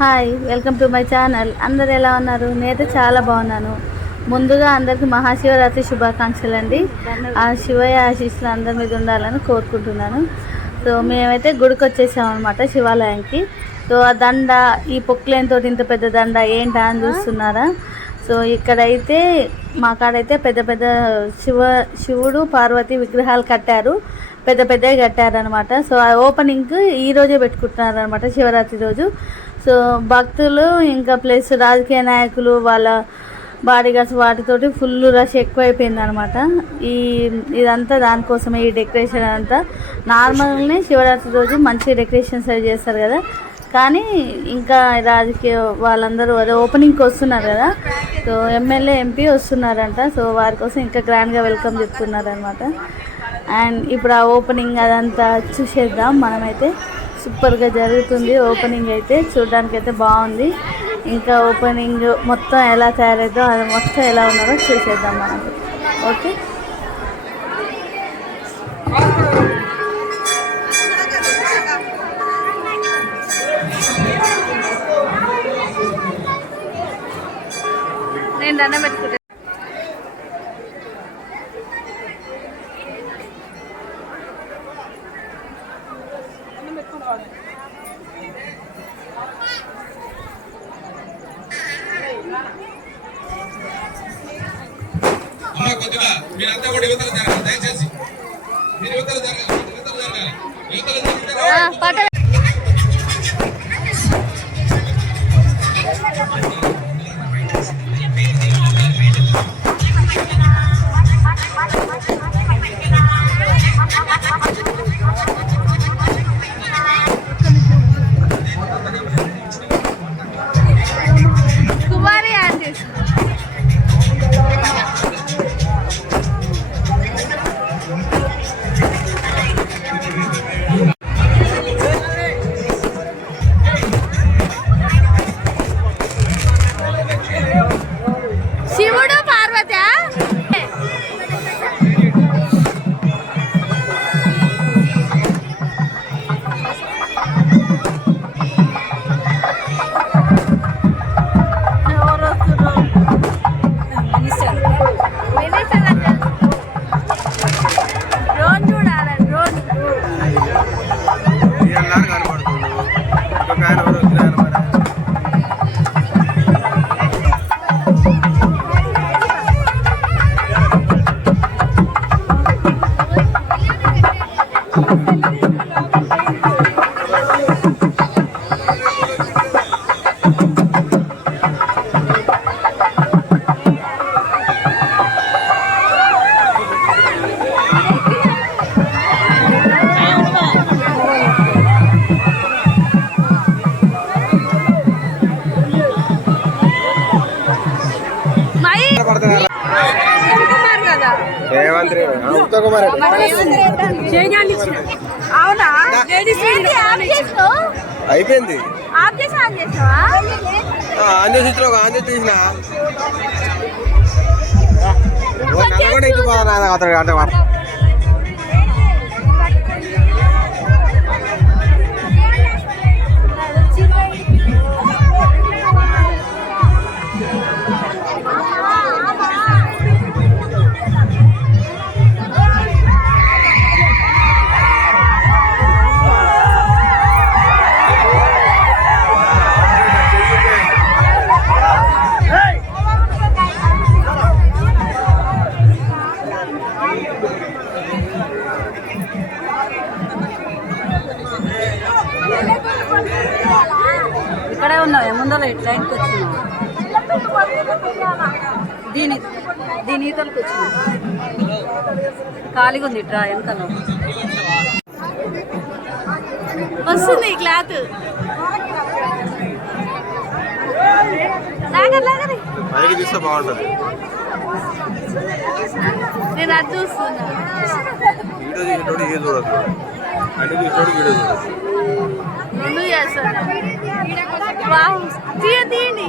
Hi, welcome to my channel. అందరు ఎలా ఉన్నారు? నేనైతే చాలా బాగున్నాను. ముందుగా అందరికీ మహాశివరాత్రి శుభాకాంక్షలు అండి. ఆ శివయ్య ఆశీస్సులు అందరి మీద ఉండాలని కోరుకుంటున్నాను. సో మేమైతే గుడికి వచ్చేసాం అనమాట, శివాలయానికి. సో ఆ దండ, ఈ పొక్కులేనితో ఇంత పెద్ద దండ ఏంటా అని చూస్తున్నారా? సో ఇక్కడైతే మా కాడైతే పెద్ద పెద్ద శివుడు పార్వతి విగ్రహాలు కట్టారు, పెద్ద పెద్దవి కట్టారనమాట. సో ఆ ఓపెనింగ్ ఈరోజే పెట్టుకుంటున్నారు అనమాట, శివరాత్రి రోజు. సో భక్తులు ఇంకా ప్లస్ రాజకీయ నాయకులు వాళ్ళ బాడీగార్డ్స్ వాటితోటి ఫుల్ రష్ ఎక్కువైపోయింది అనమాట. ఇదంతా దానికోసమే, ఈ డెకరేషన్ అంతా. నార్మల్గానే శివరాత్రి రోజు మంచి డెకరేషన్స్ అవి చేస్తారు కదా, కానీ ఇంకా రాజకీయ వాళ్ళందరూ అదే ఓపెనింగ్కి వస్తున్నారు కదా. సో ఎమ్మెల్యే ఎంపీ వస్తున్నారంట. సో వారి కోసం ఇంకా గ్రాండ్గా వెల్కమ్ చెప్తున్నారు అనమాట. అండ్ ఇప్పుడు ఆ ఓపెనింగ్ అదంతా చూసేద్దాం మనమైతే. సూపర్గా జరుగుతుంది ఓపెనింగ్ అయితే, చూడడానికైతే బాగుంది. ఇంకా ఓపెనింగ్ మొత్తం ఎలా తయారైద్దో, అది మొత్తం ఎలా ఉన్నారో చూసేద్దాం మనం. ఓకే, నేను దండం పెట్టుకుంటా. కొద్దిగా మీరంతా కూడా యువతలు జరగాలి, దయచేసి మీరు యువతలు జరగాలి, యువతలు జరగాలి. శివుడు పార్వతి డ్రోన్ చూడాలి, డ్రోన్. అయిపోయింది, ఆంధ్ర తీసిన అతడు అంటే ఇక్కడే ఉన్నావు, ముందర లైన్కి వచ్చినావు, దీని ఈతలకు వచ్చినావు. ఖాళీగా ఉంది ఇట్రా, వెనకాల వస్తుంది క్లాత్. చూస్తే బాగుంటుంది. నేను అది చూస్తున్నా. ముందు చేస్తాను. తీయండి.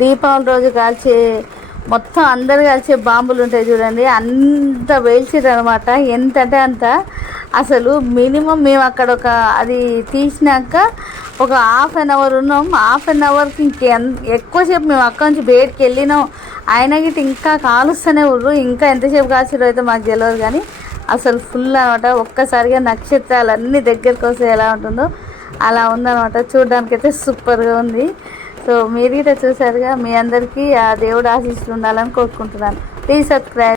దీపావళి రోజు కాల్చే మొత్తం అందరు కాల్చే బాంబులు ఉంటాయి చూడండి, అంత పేల్చిర్రు అనమాట. ఎంత అంటే అంత. అసలు మినిమం మేము అక్కడ అది తీసినాక ఒక హాఫ్ అన్ అవర్ ఉన్నాం. హాఫ్ అన్ అవర్కి ఎక్కువసేపు మేము అక్కడి నుంచి బయటికి వెళ్ళినాం. ఆయన గిట్ట ఇంకా కాలుస్తూనే ఉర్రు. ఇంకా ఎంతసేపు కాల్చిర్రు అయితే మాకు తెలియదు, కానీ అసలు ఫుల్ అనమాట. ఒక్కసారిగా నక్షత్రాలు అన్నీ దగ్గరికి వస్తే ఎలా ఉంటుందో అలా ఉందన్నమాట. చూడడానికి అయితే సూపర్గా ఉంది. సో మీరు కూడా చూసారుగా. మీ అందరికీ ఆ దేవుడు ఆశీస్సులు ఉండాలని కోరుకుంటున్నాను. Please subscribe.